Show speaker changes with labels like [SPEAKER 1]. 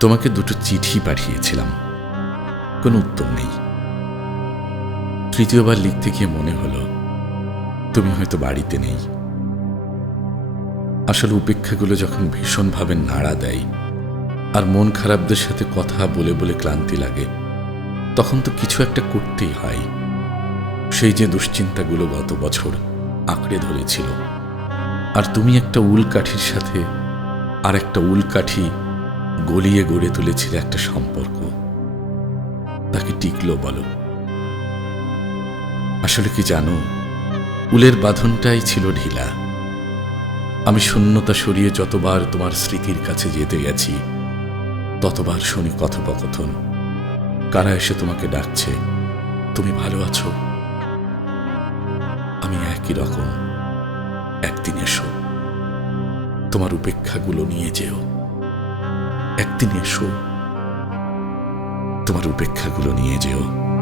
[SPEAKER 1] তোমাকে দুটো চিঠি পাঠিয়েছিলাম। কোনো উত্তর নেই। তৃতীয়বার লিখতে গিয়ে মনে হলো, তুমি হয়তো বাড়িতে নেই। আসলে উপেক্ষাগুলো যখন ভীষণভাবে নাড়া দেয় আর মন খারাপদের সাথে কথা বলে বলে ক্লান্তি লাগে, তখন তো কিছু একটা করতেই হয়। সেই যে দুশ্চিন্তাগুলো গত বছর আঁকড়ে ধরেছিল। আর তুমি একটা উলকাঠির সাথে আর একটা উলকাঠি গলিয়ে গড়ে তুলেছিল একটা সম্পর্ক। তাকে টিকলো বলো। আসলে কি জানো, উলের বাঁধনটাই ছিল ঢিলা। আমি শূন্যতা সরিয়ে যতবার তোমার স্মৃতির কাছে যেতে গেছি, ততবার শুনি কথোপকথন। কারা এসে তোমাকে ডাকছে? তুমি ভালো আছো? আমি একই রকম, একদিন এসো। তোমার উপেক্ষাগুলো নিয়ে যেও। একদিন এসো। তোমার উপেক্ষাগুলো নিয়ে যেও।